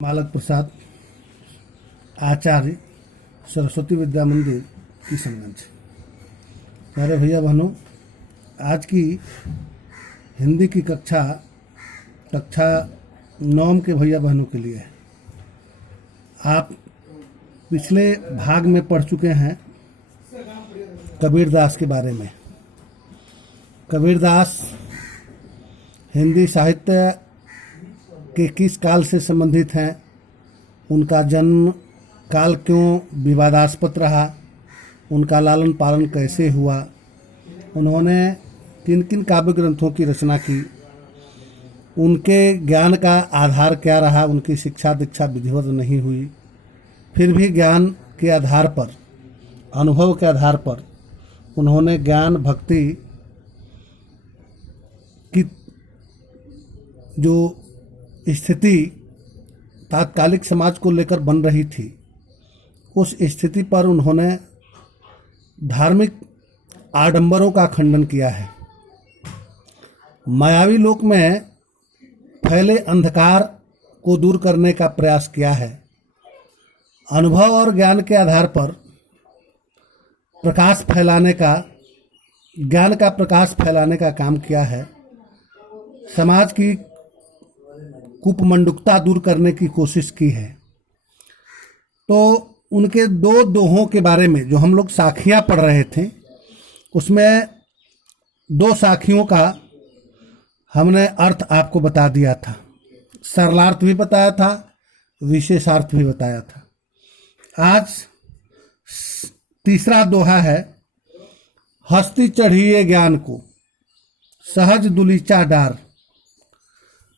मालक प्रसाद आचार्य सरस्वती विद्या मंदिर किशनगंज। प्यारे भैया बहनों, आज की हिंदी की कक्षा 9 के भैया बहनों के लिए है। आप पिछले भाग में पढ़ चुके हैं कबीरदास के बारे में। कबीरदास हिंदी साहित्य के किस काल से संबंधित हैं, उनका जन्म काल क्यों विवादास्पद रहा, उनका लालन पालन कैसे हुआ, उन्होंने किन किन काव्य ग्रंथों की रचना की, उनके ज्ञान का आधार क्या रहा, उनकी शिक्षा दीक्षा विधिवत नहीं हुई, फिर भी ज्ञान के आधार पर, अनुभव के आधार पर उन्होंने ज्ञान भक्ति की जो स्थिति तात्कालिक समाज को लेकर बन रही थी, उस स्थिति पर उन्होंने धार्मिक आडंबरों का खंडन किया है। मायावी लोक में फैले अंधकार को दूर करने का प्रयास किया है। अनुभव और ज्ञान के आधार पर प्रकाश फैलाने का, ज्ञान का प्रकाश फैलाने का काम किया है। समाज की कुपमंडुकता दूर करने की कोशिश की है। तो उनके दो दोहों के बारे में जो हम लोग साखियाँ पढ़ रहे थे, उसमें दो साखियों का हमने अर्थ आपको बता दिया था। सरलार्थ भी बताया था, विशेषार्थ भी बताया था। आज तीसरा दोहा है, हस्ती चढ़िए ज्ञान को सहज दुलीचा डार,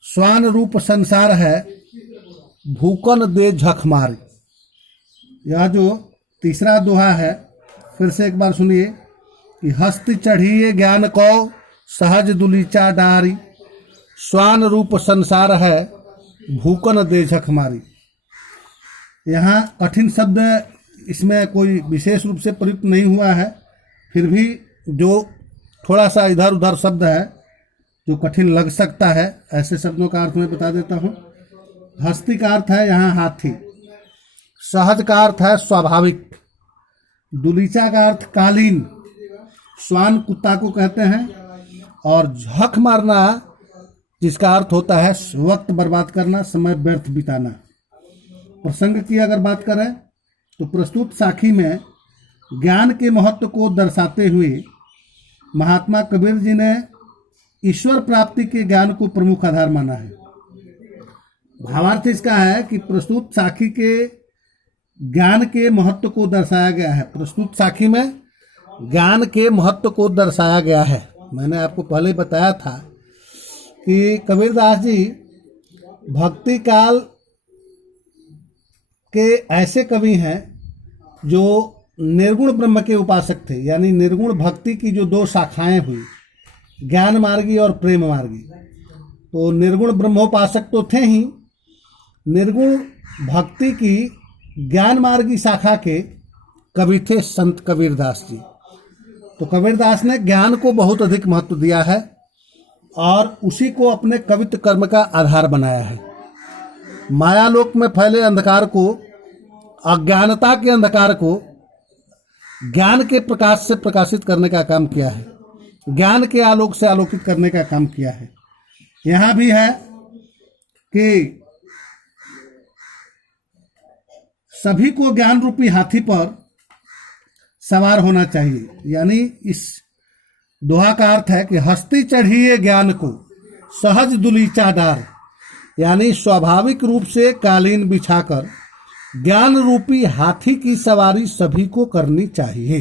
स्वान रूप संसार है भूकन दे झक मारी। यह जो तीसरा दोहा है, फिर से एक बार सुनिए कि हस्ती चढ़िए ज्ञान को सहज दुलीचा डारी, स्वान रूप संसार है भूकन दे झक मारी। यहाँ कठिन शब्द इसमें कोई विशेष रूप से प्रयुक्त नहीं हुआ है, फिर भी जो थोड़ा सा इधर उधर शब्द है जो कठिन लग सकता है, ऐसे शब्दों का अर्थ मैं बता देता हूँ। हस्ती का अर्थ है यहाँ हाथी, सहज का अर्थ है स्वाभाविक, दुलीचा का अर्थ कालीन, स्वान कुत्ता को कहते हैं, और झक मारना जिसका अर्थ होता है वक्त बर्बाद करना, समय व्यर्थ बिताना। प्रसंग की अगर बात करें तो प्रस्तुत साखी में ज्ञान के महत्व को दर्शाते हुए महात्मा कबीर जी ने ईश्वर प्राप्ति के ज्ञान को प्रमुख आधार माना है। भावार्थ इसका है कि प्रस्तुत साखी के ज्ञान के महत्व को दर्शाया गया है। प्रस्तुत साखी में ज्ञान के महत्व को दर्शाया गया है। मैंने आपको पहले बताया था कि कबीरदास जी भक्ति काल के ऐसे कवि हैं जो निर्गुण ब्रह्म के उपासक थे। यानी निर्गुण भक्ति की जो दो शाखाएं हुई, ज्ञान मार्गी और प्रेम मार्गी, तो निर्गुण ब्रह्मोपासक तो थे ही, निर्गुण भक्ति की ज्ञान मार्गी शाखा के कवि थे संत कबीरदास जी। तो कबीरदास ने ज्ञान को बहुत अधिक महत्व दिया है और उसी को अपने कवित्व कर्म का आधार बनाया है। मायालोक में फैले अंधकार को, अज्ञानता के अंधकार को ज्ञान के प्रकाश से प्रकाशित करने का काम किया है, ज्ञान के आलोक से आलोकित करने का काम किया है। यहाँ भी है कि सभी को ज्ञान रूपी हाथी पर सवार होना चाहिए। यानी इस दोहा का अर्थ है कि हस्ती चढ़िए ज्ञान को सहज दुलीचा डार, यानी स्वाभाविक रूप से कालीन बिछाकर ज्ञान रूपी हाथी की सवारी सभी को करनी चाहिए,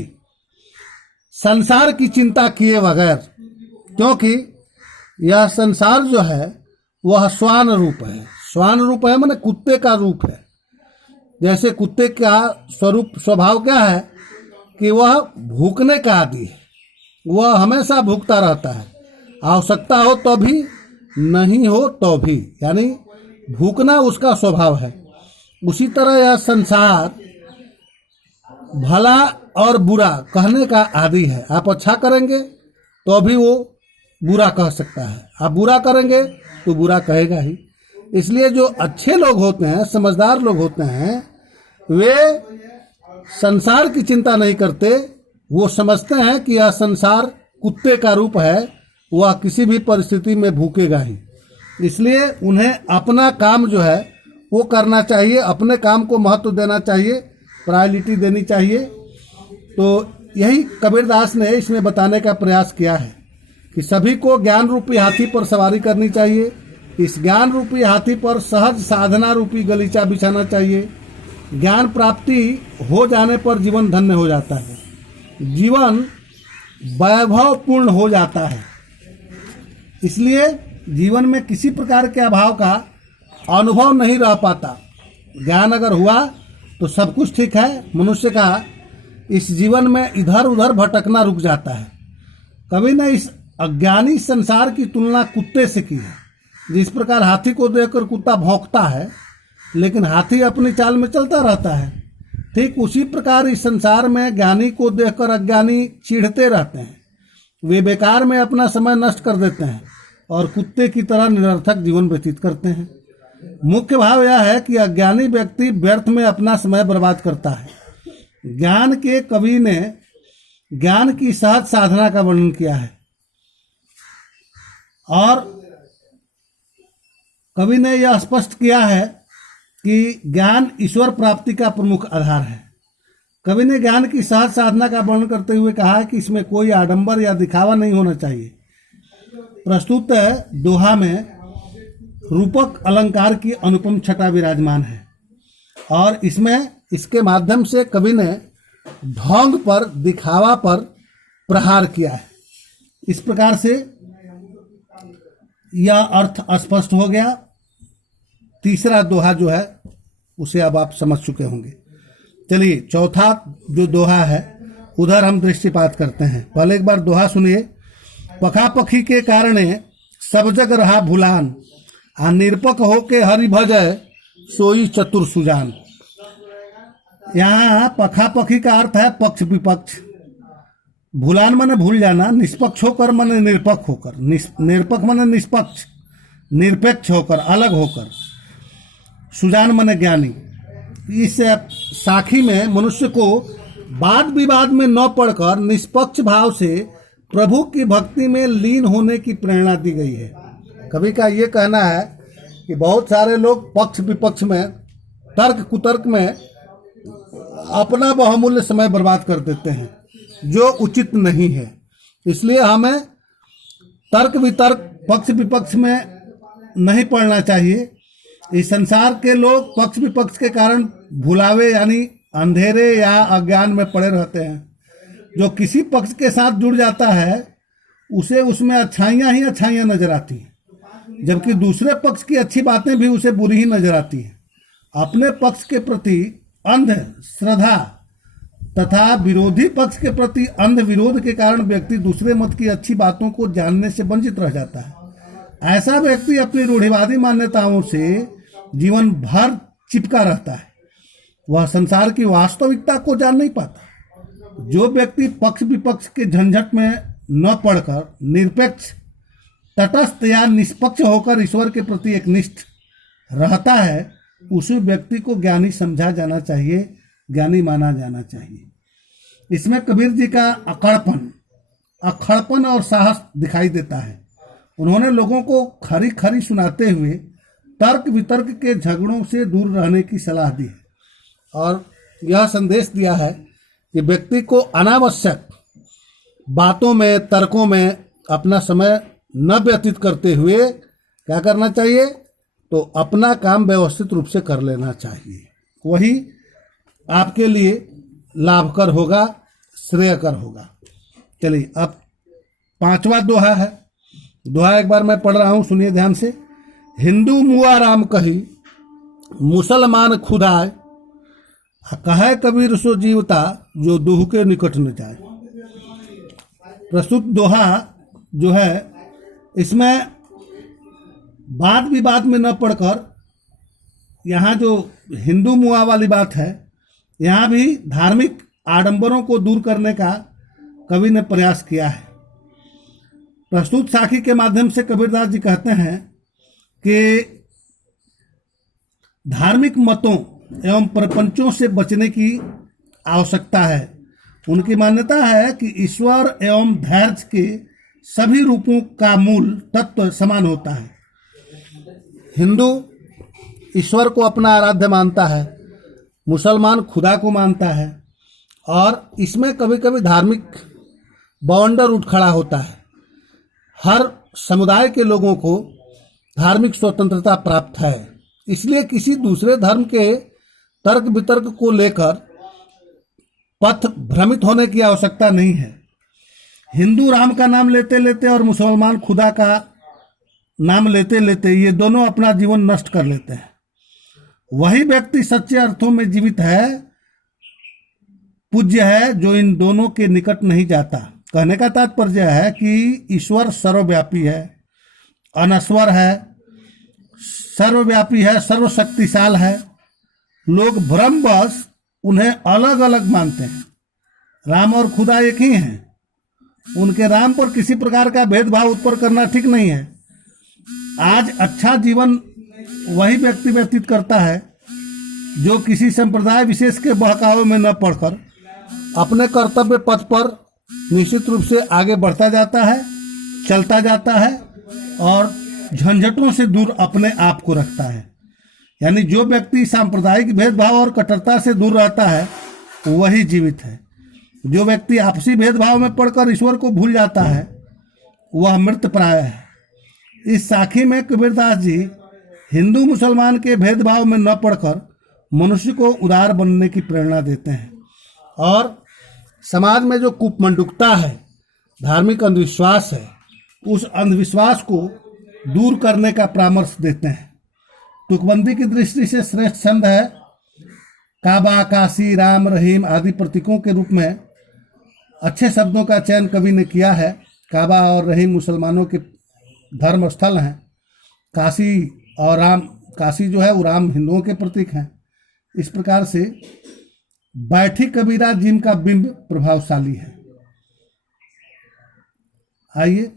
संसार की चिंता किए बगैर, क्योंकि यह संसार जो है वह स्वान रूप है। स्वान रूप है माने कुत्ते का रूप है। जैसे कुत्ते का स्वरूप स्वभाव क्या है कि वह भूखने का आदी है, वह हमेशा भूखता रहता है, आवश्यकता हो तो भी, नहीं हो तो भी, यानी भूखना उसका स्वभाव है। उसी तरह यह संसार भला और बुरा कहने का आदी है। आप अच्छा करेंगे तो भी वो बुरा कह सकता है, आप बुरा करेंगे तो बुरा कहेगा ही। इसलिए जो अच्छे लोग होते हैं, समझदार लोग होते हैं, वे संसार की चिंता नहीं करते। वो समझते हैं कि यह संसार कुत्ते का रूप है, वह किसी भी परिस्थिति में भूकेगा ही। इसलिए उन्हें अपना काम जो है वो करना चाहिए, अपने काम को महत्व देना चाहिए, प्रायोरिटी देनी चाहिए। तो यही कबीरदास ने इसमें बताने का प्रयास किया है कि सभी को ज्ञान रूपी हाथी पर सवारी करनी चाहिए। इस ज्ञान रूपी हाथी पर सहज साधना रूपी गलीचा बिछाना चाहिए। ज्ञान प्राप्ति हो जाने पर जीवन धन्य हो जाता है, जीवन वैभवपूर्ण हो जाता है। इसलिए जीवन में किसी प्रकार के अभाव का अनुभव नहीं रह पाता। ज्ञान अगर हुआ तो सब कुछ ठीक है। मनुष्य का इस जीवन में इधर उधर भटकना रुक जाता है। कभी ने इस अज्ञानी संसार की तुलना कुत्ते से की है। जिस प्रकार हाथी को देखकर कुत्ता भौंकता है, लेकिन हाथी अपनी चाल में चलता रहता है, ठीक उसी प्रकार इस संसार में ज्ञानी को देखकर अज्ञानी चिढ़ते रहते हैं। वे बेकार में अपना समय नष्ट कर देते हैं और कुत्ते की तरह निरर्थक जीवन व्यतीत करते हैं। मुख्य भाव यह है कि अज्ञानी व्यक्ति व्यर्थ में अपना समय बर्बाद करता है। ज्ञान के कवि ने ज्ञान की सहज साधना का वर्णन किया है और कवि ने यह स्पष्ट किया है कि ज्ञान ईश्वर प्राप्ति का प्रमुख आधार है। कवि ने ज्ञान की सहज साधना का वर्णन करते हुए कहा है कि इसमें कोई आडंबर या दिखावा नहीं होना चाहिए। प्रस्तुत दोहा में रूपक अलंकार की अनुपम छटा विराजमान है और इसमें इसके माध्यम से कवि ने ढोंग पर, दिखावा पर प्रहार किया है। इस प्रकार से यह अर्थ स्पष्ट हो गया। तीसरा दोहा जो है उसे अब आप समझ चुके होंगे। चलिए चौथा जो दोहा है उधर हम दृष्टिपात करते हैं। पहले एक बार दोहा सुनिए। पखा पखी के कारणे सब जग रहा भुलान, आ निरपक होके हरि भजय सोई चतुर सुजान। यहाँ पखा पखी का अर्थ है पक्ष विपक्ष। भुलान माने भूल जाना, निष्पक्ष होकर माने निरपक्ष होकर, निरपक्ष माने निष्पक्ष, निरपेक्ष होकर, अलग होकर, सुजान माने ज्ञानी। इस साखी में मनुष्य को वाद विवाद में न पड़कर निष्पक्ष भाव से प्रभु की भक्ति में लीन होने की प्रेरणा दी गई है। कवि का ये कहना है कि बहुत सारे लोग पक्ष विपक्ष में, तर्क कुतर्क में अपना बहुमूल्य समय बर्बाद कर देते हैं, जो उचित नहीं है। इसलिए हमें तर्क वितर्क, पक्ष विपक्ष में नहीं पड़ना चाहिए। इस संसार के लोग पक्ष विपक्ष के कारण भुलावे यानी अंधेरे या अज्ञान में पड़े रहते हैं। जो किसी पक्ष के साथ जुड़ जाता है उसे उसमें अच्छाइयाँ ही अच्छाइयाँ नजर आती हैं, जबकि दूसरे पक्ष की अच्छी बातें भी उसे बुरी ही नजर आती हैं। अपने पक्ष के प्रति अंध श्रद्धा तथा विरोधी पक्ष के प्रति अंध विरोध के कारण व्यक्ति दूसरे मत की अच्छी बातों को जानने से वंचित रह जाता है। ऐसा व्यक्ति अपनी रूढ़िवादी मान्यताओं से जीवन भर चिपका रहता है। वह संसार की वास्तविकता को जान नहीं पाता। जो व्यक्ति पक्ष विपक्ष के झंझट में न पड़कर निरपेक्ष, तटस्थ या निष्पक्ष होकर ईश्वर के प्रति एकनिष्ठ रहता है, उस व्यक्ति को ज्ञानी समझा जाना चाहिए, ज्ञानी माना जाना चाहिए। इसमें कबीर जी का अखड़पन और साहस दिखाई देता है। उन्होंने लोगों को खरी खरी सुनाते हुए तर्क वितर्क के झगड़ों से दूर रहने की सलाह दी है और यह संदेश दिया है कि व्यक्ति को अनावश्यक बातों में, तर्कों में अपना समय न व्यतीत करते हुए क्या करना चाहिए, तो अपना काम व्यवस्थित रूप से कर लेना चाहिए। वही आपके लिए लाभकर होगा, श्रेयकर होगा। चलिए अब पांचवा दोहा है। दोहा एक बार मैं पढ़ रहा हूँ, सुनिए ध्यान से। हिंदू मुआ राम कही, मुसलमान खुदाए, कहे कबीर सो जीवता, जो दूह के निकट न जाए। प्रस्तुत दोहा जो है इसमें वाद विवाद में न पड़कर, यहाँ जो हिंदू मुआ वाली बात है, यहाँ भी धार्मिक आडंबरों को दूर करने का कवि ने प्रयास किया है। प्रस्तुत साखी के माध्यम से कबीरदास जी कहते हैं कि धार्मिक मतों एवं प्रपंचों से बचने की आवश्यकता है। उनकी मान्यता है कि ईश्वर एवं धैर्य के सभी रूपों का मूल तत्व समान होता है। हिंदू ईश्वर को अपना आराध्य मानता है, मुसलमान खुदा को मानता है, और इसमें कभी कभी धार्मिक बवंडर उठ खड़ा होता है। हर समुदाय के लोगों को धार्मिक स्वतंत्रता प्राप्त है, इसलिए किसी दूसरे धर्म के तर्क वितर्क को लेकर पथ भ्रमित होने की आवश्यकता नहीं है। हिंदू राम का नाम लेते लेते और मुसलमान खुदा का नाम लेते लेते ये दोनों अपना जीवन नष्ट कर लेते हैं। वही व्यक्ति सच्चे अर्थों में जीवित है, पूज्य है, जो इन दोनों के निकट नहीं जाता। कहने का तात्पर्य है कि ईश्वर सर्वव्यापी है, अनश्वर है, सर्वव्यापी है, सर्वशक्तिशाल है। लोग भ्रमवश उन्हें अलग अलग मानते हैं। राम और खुदा एक ही हैं। उनके राम पर किसी प्रकार का भेदभाव उत्पन्न करना ठीक नहीं है। आज अच्छा जीवन वही व्यक्ति व्यतीत करता है जो किसी संप्रदाय विशेष के बहकावे में न पड़कर अपने कर्तव्य पथ पर निश्चित रूप से आगे बढ़ता जाता है, चलता जाता है और झंझटों से दूर अपने आप को रखता है। यानी जो व्यक्ति सांप्रदायिक भेदभाव और कट्टरता से दूर रहता है वही जीवित है। जो व्यक्ति आपसी भेदभाव में पड़कर ईश्वर को भूल जाता है वह मृत प्राय है। इस साखी में कबीरदास जी हिंदू मुसलमान के भेदभाव में न पड़कर मनुष्य को उदार बनने की प्रेरणा देते हैं और समाज में जो कुपमंडुकता है, धार्मिक अंधविश्वास है, उस अंधविश्वास को दूर करने का परामर्श देते हैं। तुकबंदी की दृष्टि से श्रेष्ठ छंद है। काबा, काशी, राम, रहीम आदि प्रतीकों के रूप में अच्छे शब्दों का चयन कवि ने किया है। काबा और रहीम मुसलमानों के धर्म स्थल हैं। काशी और राम, काशी जो है वो राम हिंदुओं के प्रतीक हैं। इस प्रकार से बैठी कबीरा जिम का बिंब प्रभावशाली है। आइए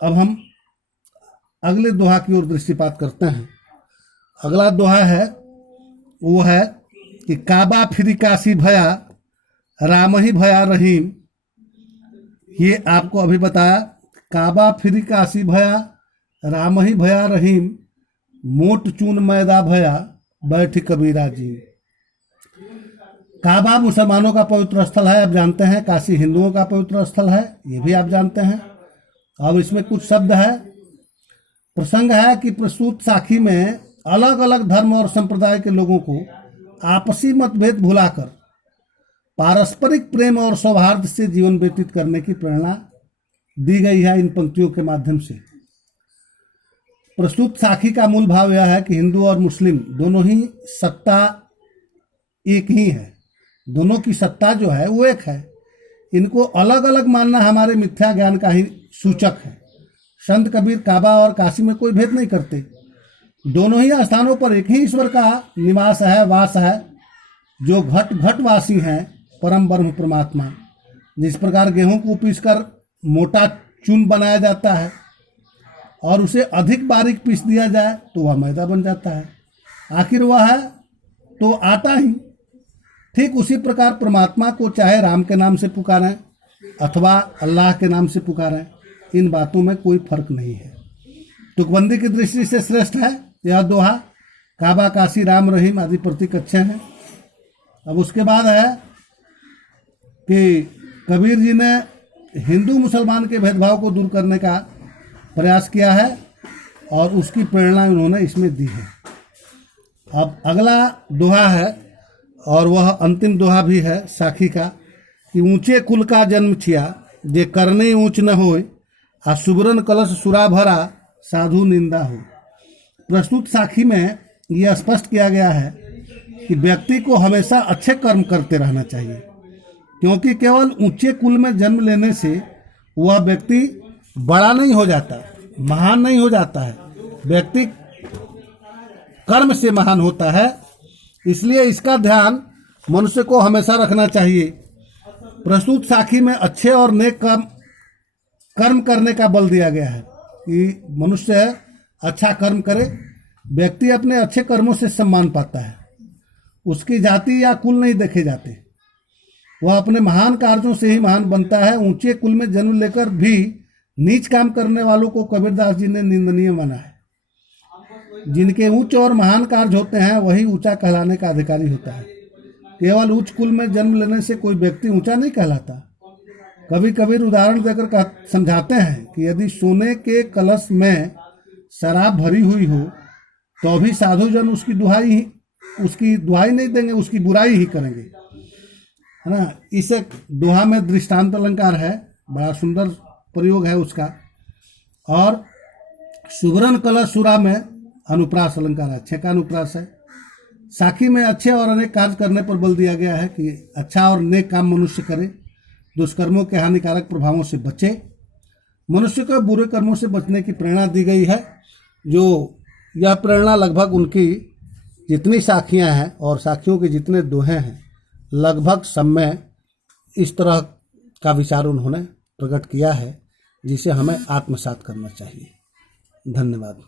अब हम अगले दोहा की ओर दृष्टिपात करते हैं। अगला दोहा है वो है कि काबा फिरी काशी भया, राम ही भया रहीम। ये आपको अभी बताया। काबा फिरी काशी भया, राम ही भया रहीम, मोट चून मैदा भया, बैठी कबीरा जी। काबा मुसलमानों का पवित्र स्थल है, आप जानते हैं। काशी हिंदुओं का पवित्र स्थल है, ये भी आप जानते हैं। अब इसमें कुछ शब्द है। प्रसंग है कि प्रस्तुत साखी में अलग अलग धर्म और संप्रदाय के लोगों को आपसी मतभेद भुलाकर पारस्परिक प्रेम और सौहार्द से जीवन व्यतीत करने की प्रेरणा दी गई है इन पंक्तियों के माध्यम से। प्रस्तुत साखी का मूल भाव यह है कि हिंदू और मुस्लिम दोनों ही सत्ता एक ही है। दोनों की सत्ता जो है वो एक है। इनको अलग अलग मानना हमारे मिथ्या ज्ञान का ही सूचक है। संत कबीर काबा और काशी में कोई भेद नहीं करते। दोनों ही स्थानों पर एक ही ईश्वर का निवास है, वास है, जो घट घटवासी हैं, परम ब्रह्म परमात्मा। जिस प्रकार गेहूं को पीसकर मोटा चून बनाया जाता है और उसे अधिक बारीक पीस दिया जाए तो वह मैदा बन जाता है, आखिर वह है तो आटा ही। ठीक उसी प्रकार परमात्मा को चाहे राम के नाम से पुकारें अथवा अल्लाह के नाम से पुकारें, इन बातों में कोई फर्क नहीं है। तुकबंदी की दृष्टि से श्रेष्ठ है यह दोहा। काबा, काशी, राम, रहीम आदि प्रतीक अच्छे हैं। अब उसके बाद है कि कबीर जी ने हिंदू मुसलमान के भेदभाव को दूर करने का प्रयास किया है और उसकी प्रेरणा उन्होंने इसमें दी है। अब अगला दोहा है और वह अंतिम दोहा भी है साखी का कि ऊंचे कुल का जन्म छिया, जे करने ऊंच न होय, आ सुबरन कलश सुरा भरा, साधु निंदा हो। प्रस्तुत साखी में यह स्पष्ट किया गया है कि व्यक्ति को हमेशा अच्छे कर्म करते रहना चाहिए, क्योंकि केवल ऊंचे कुल में जन्म लेने से वह व्यक्ति बड़ा नहीं हो जाता, महान नहीं हो जाता है। व्यक्ति कर्म से महान होता है, इसलिए इसका ध्यान मनुष्य को हमेशा रखना चाहिए। प्रस्तुत साखी में अच्छे और नेक कर्म करने का बल दिया गया है कि मनुष्य अच्छा कर्म करे व्यक्ति अपने अच्छे कर्मों से सम्मान पाता है, उसकी जाति या कुल नहीं देखे जाते। वह अपने महान कार्यों से ही महान बनता है। ऊंचे कुल में जन्म लेकर भी नीच काम करने वालों को कबीरदास जी ने निंदनीय माना है। जिनके उच्च और महान कार्य होते हैं वही ऊंचा कहलाने का अधिकारी होता है। केवल उच्च कुल में जन्म लेने से कोई व्यक्ति ऊंचा नहीं कहलाता। कभी कबीर उदाहरण देकर समझाते हैं कि यदि सोने के कलश में शराब भरी हुई हो तो भी साधुजन उसकी दुहाई नहीं देंगे, उसकी बुराई ही करेंगे, है ना। इस एक दोहा में दृष्टांत अलंकार है, बड़ा सुंदर प्रयोग है उसका। और सुवर्ण कलश सुरा में अनुप्रास अलंकार है, 6 का अनुप्रास है। साखी में अच्छे और अनेक कार्य करने पर बल दिया गया है कि अच्छा और नेक काम मनुष्य करे, दुष्कर्मों के हानिकारक प्रभावों से बचे। मनुष्य को बुरे कर्मों से बचने की प्रेरणा दी गई है। जो यह प्रेरणा लगभग उनकी जितनी साखियां हैं और साखियों के जितने दोहे हैं, लगभग सब में इस तरह का विचार उन्होंने प्रकट किया है, जिसे हमें आत्मसात करना चाहिए। धन्यवाद।